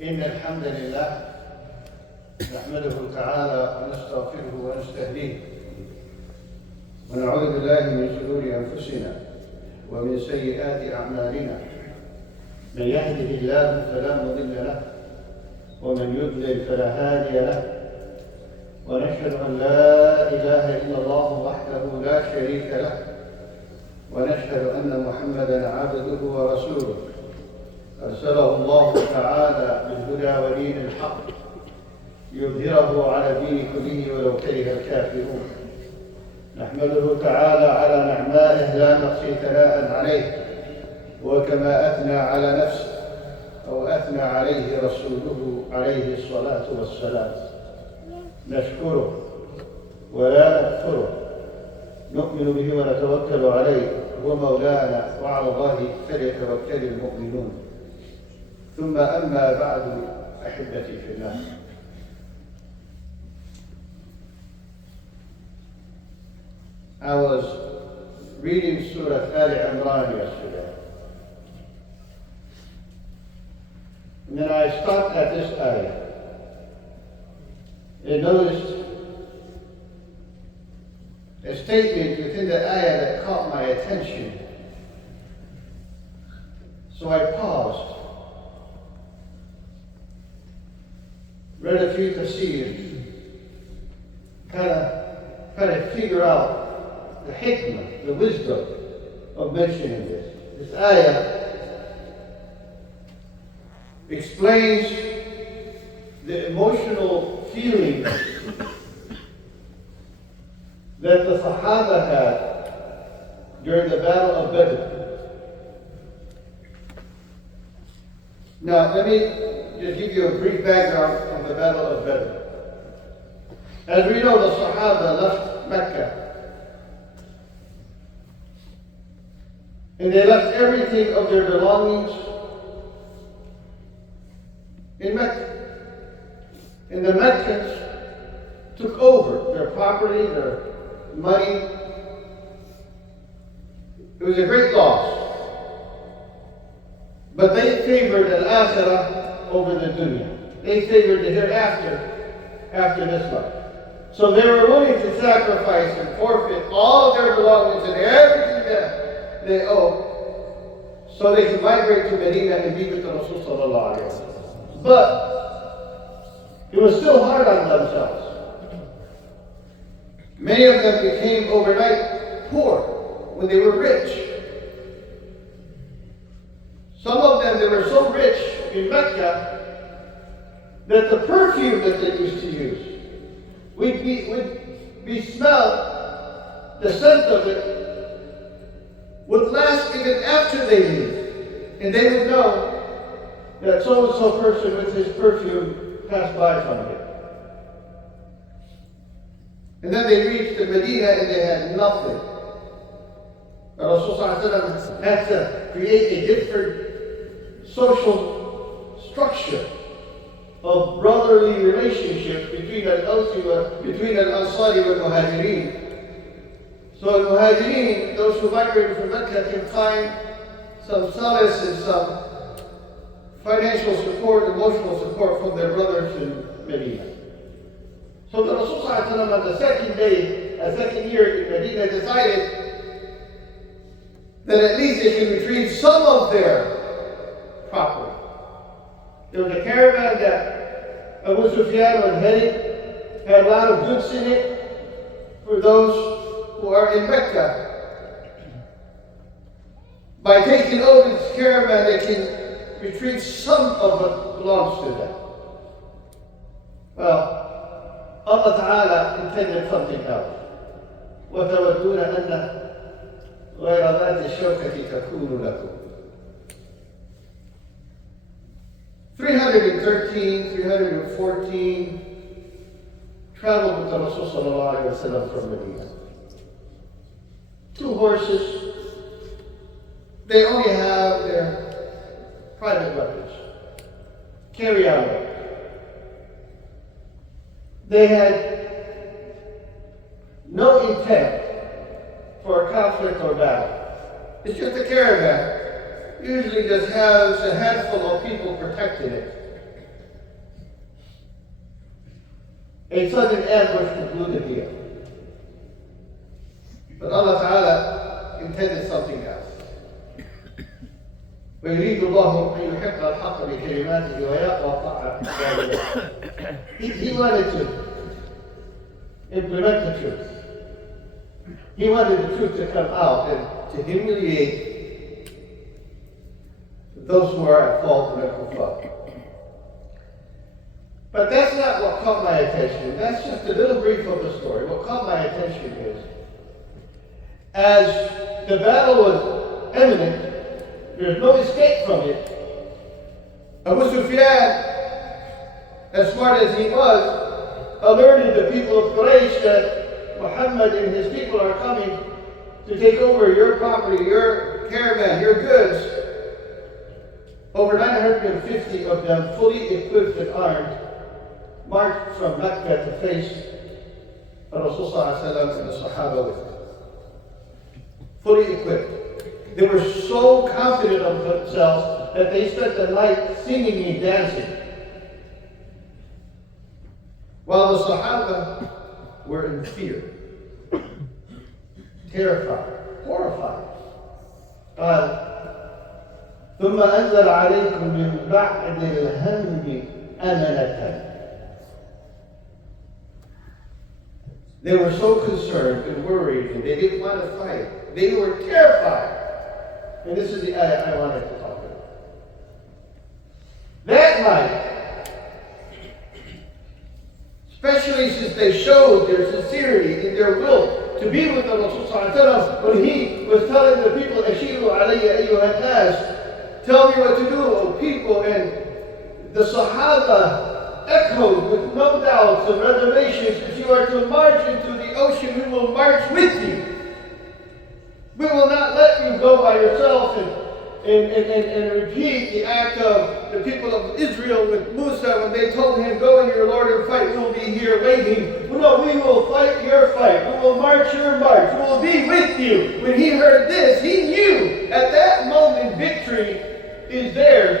إن الحمد لله نحمده تعالى ونستغفره ونستهديه ونعوذ بالله من شرور أنفسنا ومن سيئات أعمالنا. من يهده الله فلا مضل له ومن يضلل فلا هادي له، ونشهد أن لا إله إلا الله وحده لا شريك له، ونشهد أن محمدًا عبده ورسوله أرسله الله تعالى بالهدى ودين الحق ليظهره على الدين كله ولو كره الكافرون. نحمده تعالى على نعمائه لا نحصي ثناء عليه، وكما أثنى على نفسه أو أثنى عليه رسوله عليه الصلاة والسلام. نشكره ولا نكفره، نؤمن به ونتوكل عليه، هو مولانا وعلى الله فليتوكل المؤمنون. ثم أما بعد، أحبتي في الله، I was reading Surah Al-Imran yesterday, and then I stopped at this ayah and noticed a statement within the ayah that caught my attention. So I paused, read a few tafsir, kind of figure out the hikmah, the wisdom of mentioning this. This ayah explains the emotional feelings that the Sahaba had during the Battle of Badr. Now, let me just give you a brief background on the Battle of Badr. As we know, the Sahaba left Mecca, and they left everything of their belongings in Mecca. And the Meccans took over their property, their money. It was a great loss. But they favored al-akhirah over the dunya. They favored the hereafter after this life. So they were willing to sacrifice and forfeit all of their belongings and everything that they owe, so they could migrate to Medina and be with the Rasul sallallahu alaihi wasallam. But it was still hard on themselves. Many of them became overnight poor when they were rich. Some of them, they were so rich in Mecca that the perfume that they used to use would be smelled, the scent of it would last even after they leave. And they would know that so-and-so person with his perfume passed by from here. And then they reached the Medina and they had nothing. The Rasul had to create a different social structure of brotherly relationships between Al-Ansari and Muhajirin. So Al-Muhajirin, those who migrated from Mecca, can find some solace and some financial support, emotional support from their brothers in Medina. So the Rasul on the second year in Medina, decided that at least they can retrieve some of their property. There was a caravan that Abu Sufyan was heading, had a lot of goods in it for those who are in Mecca. By taking over this caravan, they can retrieve some of what belongs to them. Well, Allah Ta'ala intended something else. وَتَوَدُّونَ أَنَّ غَيْرَ ذَاتِ الشَّوْكَةِ تَكُونُ لَكُمْ. 313, 314 traveled with the Rasul sallallahu alaihi wasallam from Medina. 2 horses. They only have their private weapons. Carry on. They had no intent for a conflict or battle. It's just a caravan. Usually just has a handful of people protecting it. A sudden ambush to blew the deal. But Allah Ta'ala intended something else. ويريد الله أن يحق الحق بكلماته ويقطع الظالمين. He wanted to implement the truth. He wanted the truth to come out and to humiliate those who are at fault in the Khutba. But that's not what caught my attention. That's just a little brief of the story. What caught my attention is, as the battle was imminent, there's no escape from it. Abu Sufyan, as smart as he was, alerted the people of Quraysh that Muhammad and his people are coming to take over your property, your caravan, your goods. Over 950 of them, fully equipped and armed, marched from Mecca to face Rasul Sallallahu and the Sahaba with him. Fully equipped. They were so confident of themselves that they spent the night singing and dancing. While the Sahaba were in fear, terrified, horrified. ثم أنزل عليكم من بعد الهم أمنة. They were so concerned and worried, and they didn't want to fight. They were terrified. And this is the ayah I wanted to talk about. That night, especially since they showed their sincerity in their will to be with the Rasul when he was telling the people, Ashiru alayya ayyuhan nas, tell me what to do, O people, and the Sahaba echoed with no doubts and reservations, if you are to march into the ocean, we will march with you. We will not let you go by yourself and repeat the act of the people of Israel with Musa when they told him, go in your Lord and fight, we will be here waiting. No, we will fight your fight. We will march your march. We will be with you. When he heard this, he knew at that moment victory is theirs.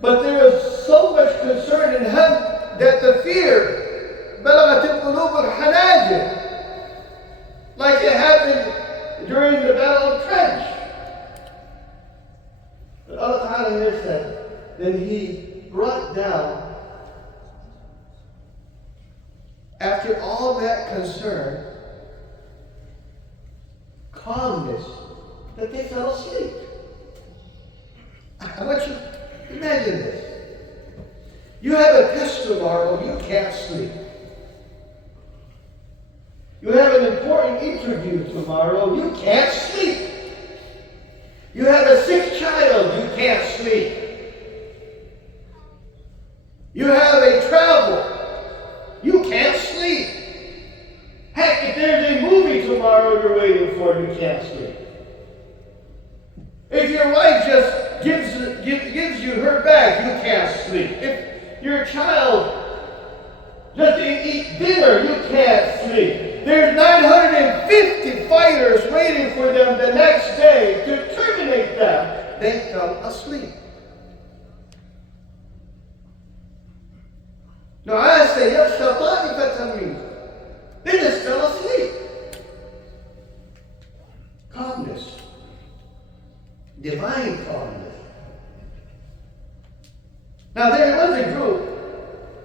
But there was so much concern in him that the fear, بلغت القلوب الحناجر, like it happened during the Battle of Trench. But Allah Ta'ala here said, then he brought down, after all that concern, calmness, that they fell asleep. I want you to imagine this. You have a test tomorrow, you can't sleep. You have an important interview tomorrow, you can't sleep. You have a sick child, you can't sleep. You have a travel, you can't sleep. Heck, if there's a movie tomorrow you're waiting for, you can't sleep. If your wife just gives you her bag, you can't sleep. If your child just didn't eat dinner, you can't sleep. There's 950 fighters waiting for them the next day to terminate them. They fell asleep. Now I say, they just fell asleep. Calmness. Divine calmness. Now there was a group,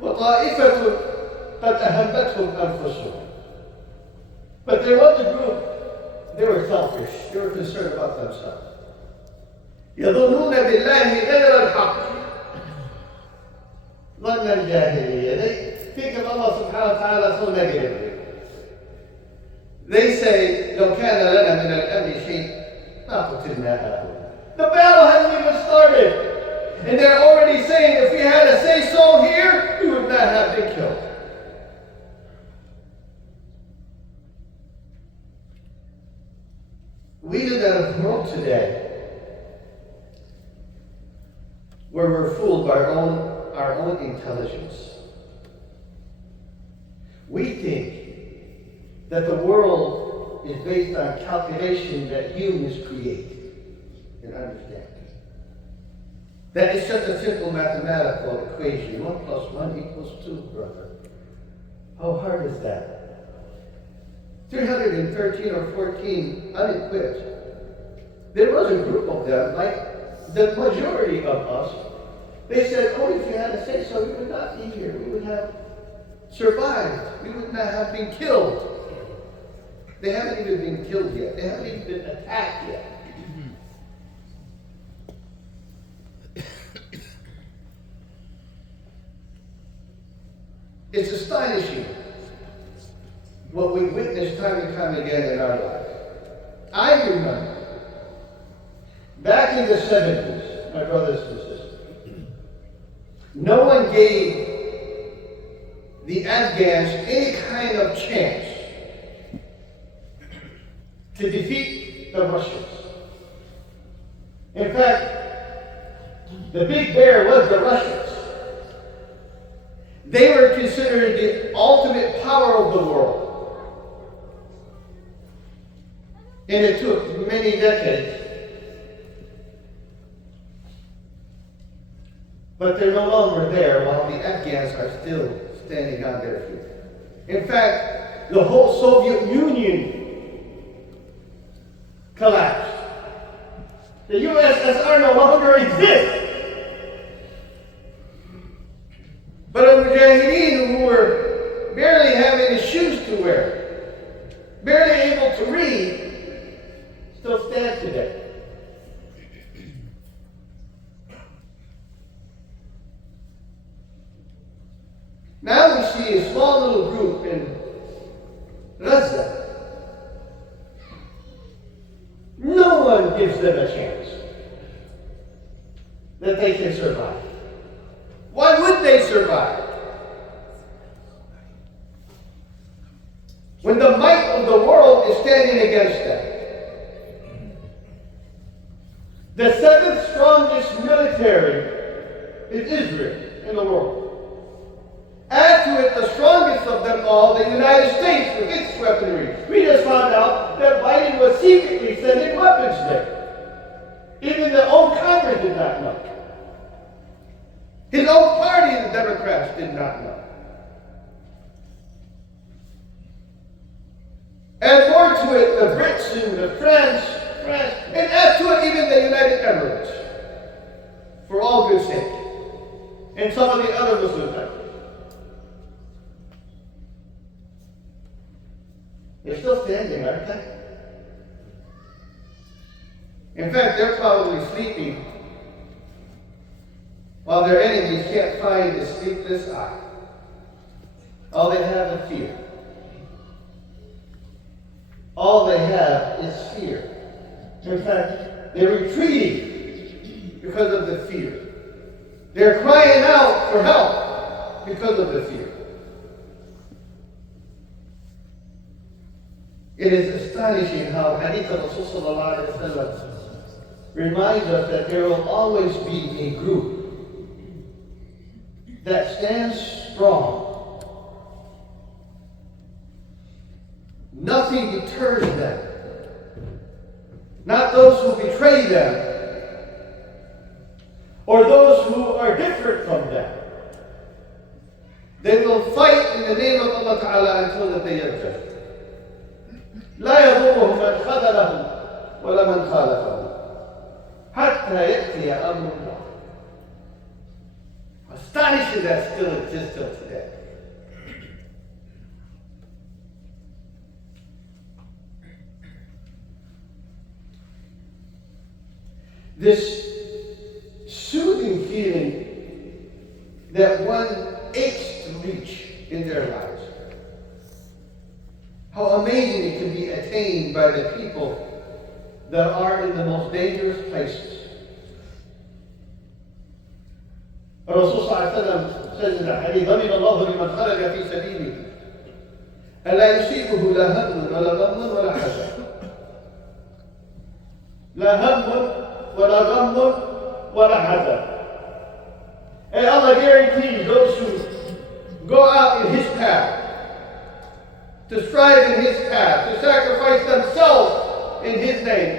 وَطَائِفَةٌ قَدْ أَهَمَّتْهُمْ أَنفُسُهُم. But there was a group, they were selfish, they were concerned about themselves. يَظُنُّونَ بِاللَّهِ غَيْرَ الْحَقِّ ظَنَّ الْجَاهِلِيَّةِ. They think of Allah subhanahu wa ta'ala so negatively. They say, لَوْ كَانَ لَنَا مِنَ الْأَمْرِ شَيْءٍ مَا قُتِلْنَا هَاهُنَا. The battle hasn't even started. And they're already saying, if we had a say-so here, we would not have been killed. We live in a world today where we're fooled by our own intelligence. We think that the world is based on calculation that humans create and understand. That it's just a simple mathematical equation. 1 + 1 = 2, brother. How hard is that? 313 or 14 unequipped. There was a group of them, like the majority of us. They said, oh, if you had to say so, we would not be here. We would have survived. We would not have been killed. They haven't even been killed yet. They haven't even been attacked yet. It's astonishing what we witness time and time again in our lives. I remember back in the 70s, my brothers and sisters, no one gave the Afghans any kind of chance to defeat the Russians. In fact, the big bear was the Russians. They were considered the ultimate power of the world. And it took many decades. But they're no longer there while the Afghans are still standing on their feet. In fact, the whole Soviet Union collapsed. The USSR no longer exists. But the Mujahideen, who were barely having any shoes to wear, barely able to read, still stand today. Now we see a small little group in Gaza. No one gives them a chance that they can survive. Why would they survive? When the might of the world is standing against them. The seventh strongest military is Israel in the world. Add to it the strongest of them all, the United States with its weaponry. We just found out that Biden was secretly sending weapons there. Even the own Congress did not know. His own party, the Democrats, did not know. Add more to it, the Brits and the France, and add to it even the United Emirates, for all good sake, and some of the other Muslim countries. They're still standing, aren't they? In fact, they're probably sleeping while their enemies can't find the sleepless eye. All they have is fear. All they have is fear. In fact, they're retreating because of the fear. They're crying out for help because of the fear. It is astonishing how Hadith of Rasulullah reminds us that there will always be a group that stands strong. Nothing deters them. Not those who betray them, or those who are different from them. They will fight in the name of Allah Ta'ala until the day of judgment. لا يضرهم من خذلهم ولا من خالفهم حتى يأتي أمر الله. Astonishing that still exists till today. This soothing feeling that one aches to reach in their lives. How amazing it can be attained by the people that are in the most dangerous places. Rasul says in the hadith, ضَمِنَ اللَّهُ لِمَنْ خَرَجَ فِي سَبِيلِهِ أَلَا يُصِيبُهُ لَا هَمٌّ وَلَا غَمٌّ وَلَا حَزَنٌ لَا هَمٌّ وَلَا غَمٌّ وَلَا حَزَنٌ. And Allah guarantees those who go out in His path, to strive in His path, to sacrifice themselves in His name,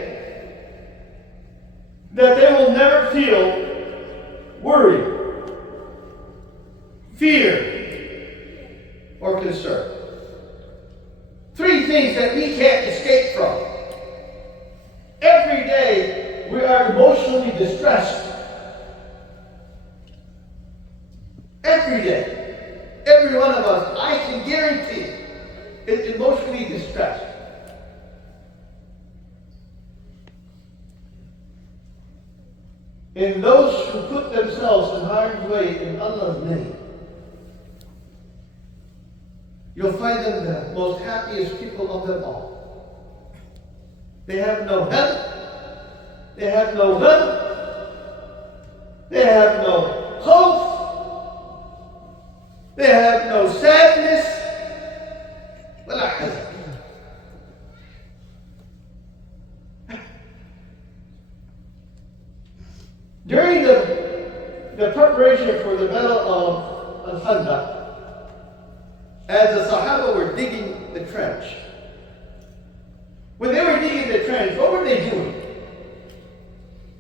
that they will never feel worry, fear, or concern. Three things that we can't escape from. Every day we are emotionally distressed. Every day. Every one of us, I can guarantee, is emotionally distressed. And those who put themselves in harm's way in Allah's name, you'll find them the most happiest people of them all. They have no help. They have no gham. They have no khawf. They have no sadness. ولا حزن. During the preparation for the Battle of Khutba, as the Sahaba were digging the trench, when they were digging the trench, what were they doing?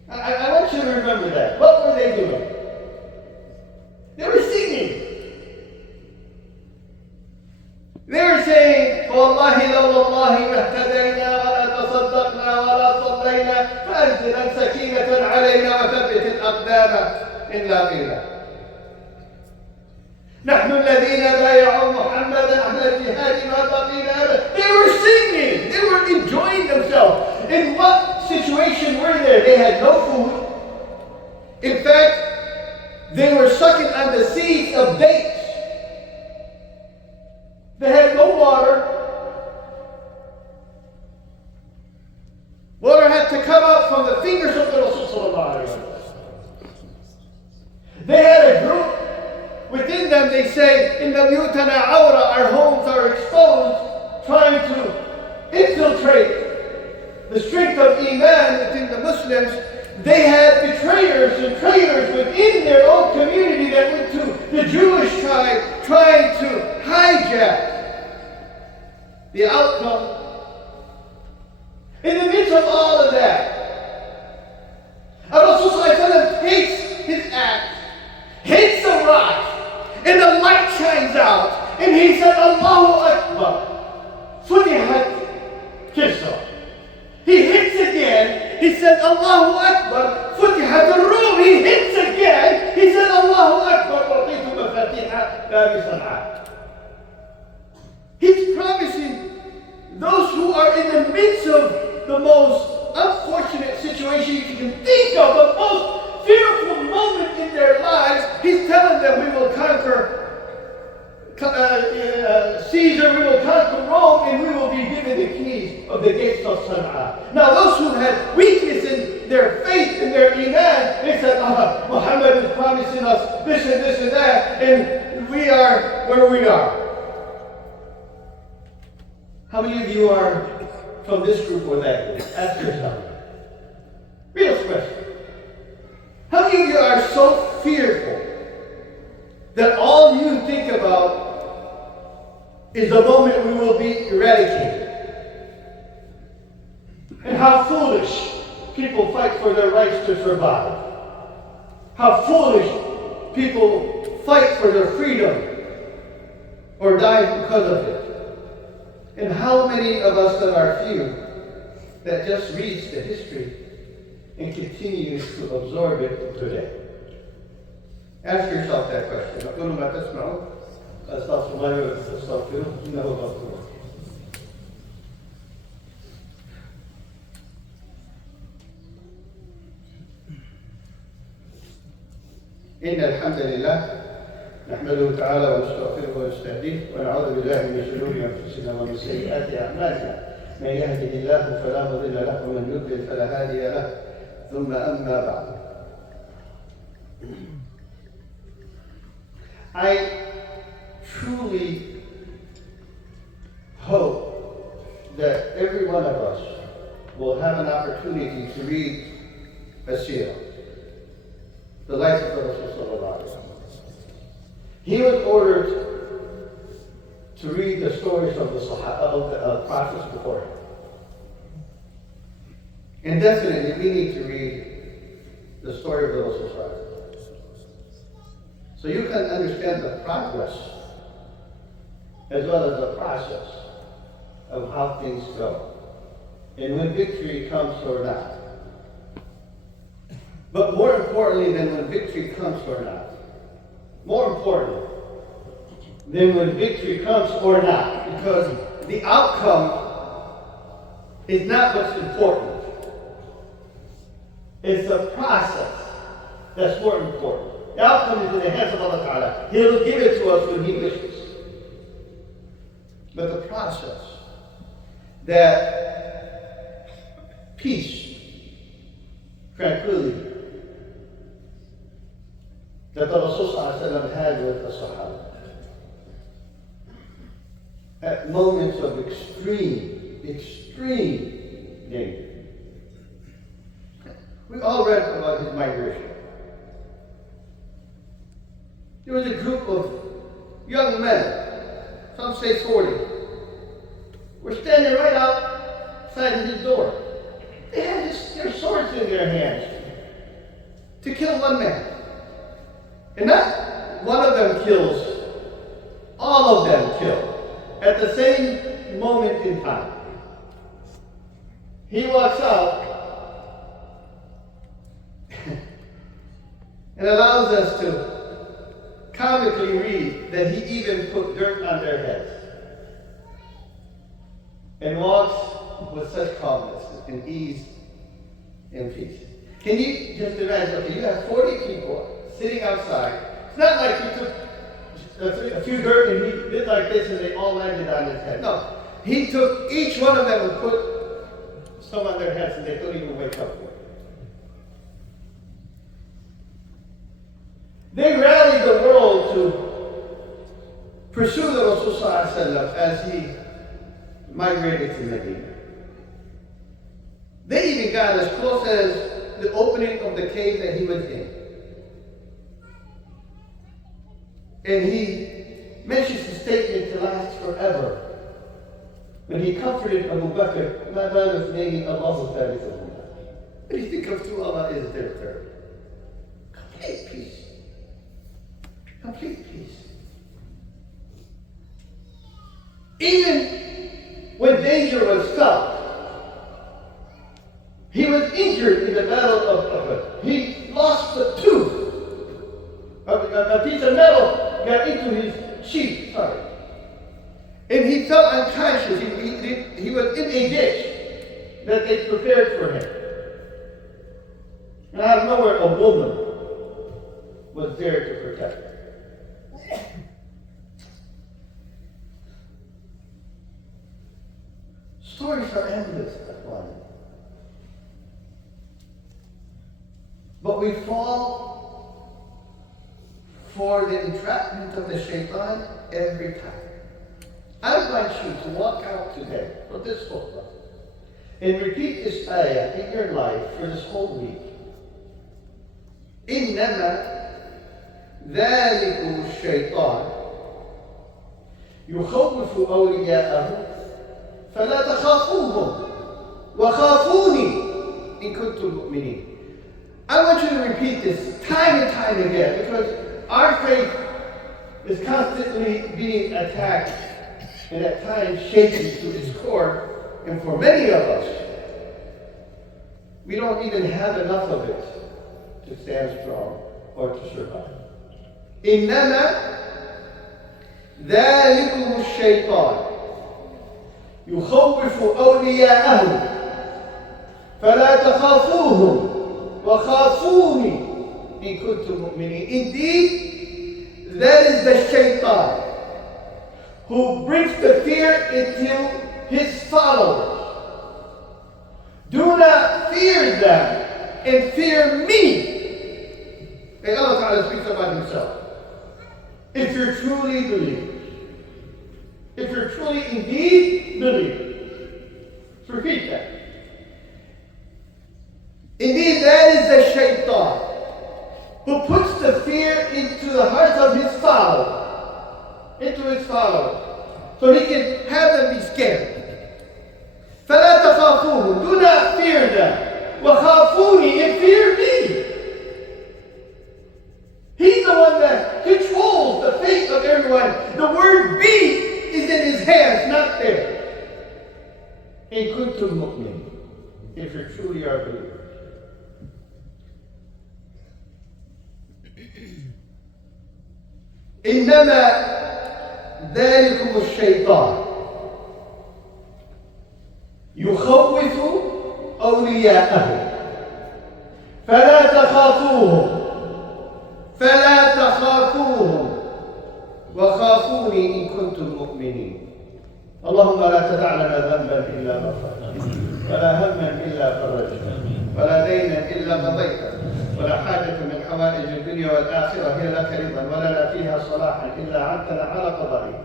I want you to remember that. What were they doing? They were singing. They were saying, وَاللَّهِ لَوْلَا اللَّهِ مَهْتَدَيْنَا وَلَا تَصَدَّقْنَا وَلَا صَلَّيْنَا فَأَنزِلْ سَكِينَةً عَلَيْنَا وَثَبِّتِ الْأَقْدَامَ إِلَّا قِيلًا نحن الذين بايعوا محمدا على الجهاد ما بقينا أبدا. They were singing. They were enjoying themselves. In what situation were they? They had no food. In fact, they were sucking on the seeds of dates. They had no water. Water had to come out from the fingers of the Rasul. They had a group. Within them they say, in the buyutana awra, our homes are exposed, trying to infiltrate the strength of Iman within the Muslims. They had betrayers and traitors within their own community that went to the Jewish tribe, trying to hijack the outcome. In the midst of all of that, Rasul hates his act, hates the rock, and the light shines out, and he said, Allahu Akbar. Futihat Kisra. He hits again. He said, Allahu Akbar. Futihat al-Rum. He hits again. He said, Allahu Akbar. He's promising those who are in the midst of the most unfortunate situation you can think of, the most fearful moment in their lives, he's telling them, we will conquer Caesar, we will conquer Rome, and we will be given the keys of the gates of Sana'a. Now those who had weakness in their faith and their Iman, they said, Mohammad is promising us this and this and that, and we are where we are. How many of you are from this group or that group? Ask yourself. Real question. How many of you are so fearful that all you think about is the moment we will be eradicated? And how foolish people fight for their rights to survive. How foolish people fight for their freedom or die because of it. And how many of us that are few that just reads the history and continues to absorb it today? Ask yourself that question. أقول ما تسمعوا أستغفر الله وأستغفره إنه غفور. إن الحمد لله نحمده تعالى ونستغفره ونستهديه ونعوذ بالله من شرور أنفسنا ومن سيئات أعمالنا. من يهده الله فلا مضل له ومن يضلل فلا هادي له. ثم أما بعد. I truly hope that every one of us will have an opportunity to read a seerah, the life of the Rasul. He was ordered to read the stories of the prophets before him. And definitely we need to read the story of the Rasul, so you can understand the progress as well as the process of how things go, and when victory comes or not. But more importantly than when victory comes or not, more important than when victory comes or not, because the outcome is not what's important. It's the process that's more important. The outcome is in the hands of Allah Ta'ala. He'll give it to us when He wishes. But the process, that peace, tranquility, that the Rasul ﷺ had with the Sahaba, at moments of extreme danger. We all read about his migration. There was a group of young men, some say 40, were standing right outside his door. They had their swords in their hands to kill one man. And not one of them kills, all of them kill at the same moment in time. He walks out and allows us to comically read that he even put dirt on their heads and walks with such calmness and ease and peace. Can you just imagine, okay, you have 40 people sitting outside. It's not like he took a few dirt and he did like this and they all landed on his head. No, he took each one of them and put some on their heads and they couldn't even wake up for it. They rallied the world to pursue the Rasul ﷺ as he migrated to Medina. They even got as close as the opening of the cave that he was in. And he mentions a statement to last forever. When he comforted Abu Bakr, "Ma bal ithnaini Allahu thalithuhuma." What do you think of two Allah is their third? Complete peace. Complete peace. Even when danger was felt, he was injured in the battle of Uhud. He lost a tooth. A piece of metal got into his cheek. And he felt unconscious. He was in a ditch that they prepared for him. And out of nowhere, a woman was there to protect him. Stories are endless, but we fall for the entrapment of the shaitan every time. I want you to walk out today for this khutbah and repeat this ayah in your life for this whole week. إنما ذلكم الشيطان يخوف أولياءه فلا تخافوهم وخافوني إن كنتم مؤمنين. I want you to repeat this time and time again, because our faith is constantly being attacked and at times shaken to its core. And for many of us, we don't even have enough of it to stand strong or to survive. إنما ذلكم الشيطان يخوف أولياءه فلا تخافوهم وخافوني إن كنتم مؤمنين. Indeed, that is the shaitan who brings the fear into his followers. Do not fear them and fear me. And Allah Ta'ala speaks about himself. If you're truly believers. If you're truly indeed believers. So repeat that. Indeed, that is the shaitan who puts the fear into the hearts of his followers. So he can have them be scared. فَلَا تَخَافُوهُ. Do not fear them. وَخَافُونِي. And fear me. He's the one that controls the fate of everyone. The word be is truly are believers. إنما ذلكم الشيطان يخوف أولياءه فلا تخافوهم وخافوني إن كنتم مؤمنين. اللهم لا تدع لنا ذنبا إلا غفرته ولا هما إلا فرجته ولا دينا إلا قضيته ولا حاجة من حوائج الدنيا والآخرة هي لك رضا ولا لا فيها صلاحا إلا عنتنا على قضائها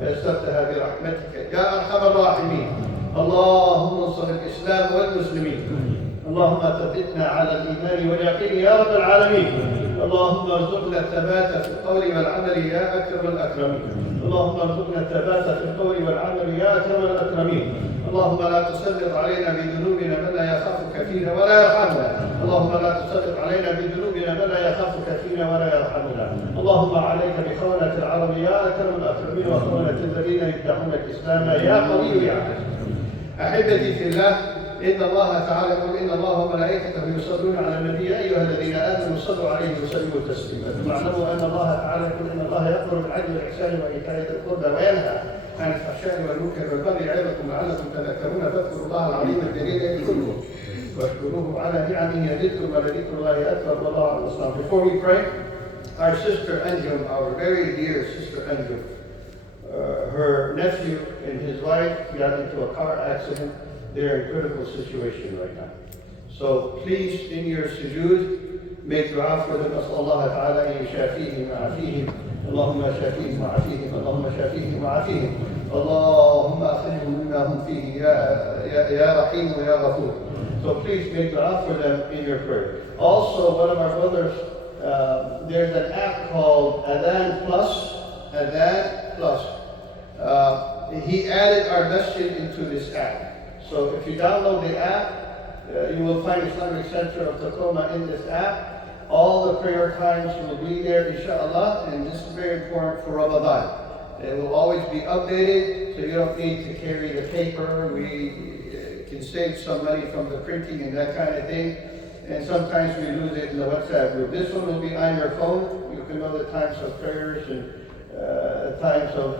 فيسرتها برحمتك يا أرحم الراحمين. اللهم انصر الإسلام والمسلمين. اللهم ثبتنا على الإيمان واليقين يا رب العالمين. اللهم ارزقنا الثبات في القول والعمل يا أكرم الأكرمين. اللهم ارزقنا الثبات في القول والعمل يا أكرم الأكرمين. اللهم لا تسلط علينا بذنوبنا من لا يخافك فينا ولا يرحمنا. اللهم لا تسلط علينا بذنوبنا من لا يخافك فينا ولا يرحمنا. اللهم عليك بخونة العرب يا أكرم الأكرمين وخونة الذين يدعون الإسلام يا قوي يا عزيز. أحبتي في الله، إن الله تعالى يقول إن الله وملائكته يصلون على النبي يا أيها الذين آمنوا صلوا عليه وسلموا تسليما. ثم اعلموا أن الله تعالى يقول إن الله يأمر بالعدل والإحسان وإيتاء ذي القربى وينهى عن الفحشاء والمنكر والبغي يعظكم لعلكم تذكرون فاذكروا الله العظيم الجليل يذكركم واشكروه على نعمه يزدكم ولذكر الله أكبر والله أعلم. Before we pray, our sister Anjum, our very dear sister Anjum, her nephew and his wife got into a car accident. They're in critical situation right now. So please, in your sujood, make dua for them. أسأل الله تعالى أن يشافيهم ويعافيهم. اللهم شافيهم وعافيهم. اللهم شافيهم وعافيهم. اللهم أخرجهم مما هم فيه يا رحيم ويا غفور. So please make dua for them in your prayer. Also, one of our brothers, there's an app called Adhan Plus. Adhan Plus. He added our masjid into this app. So if you download the app, you will find Islamic Center of Tacoma in this app. All the prayer times will be there, inshallah, and this is very important for Ramadan. It will always be updated, so you don't need to carry the paper. We can save some money from the printing and that kind of thing. And sometimes we lose it in the WhatsApp group. This one will be on your phone. You can know the times of prayers and times of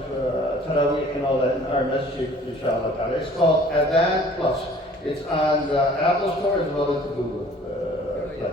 Taraweeh and all that in our masjid, inshallah. It's called Adhan Plus. It's on the Apple Store as well as the Google Play.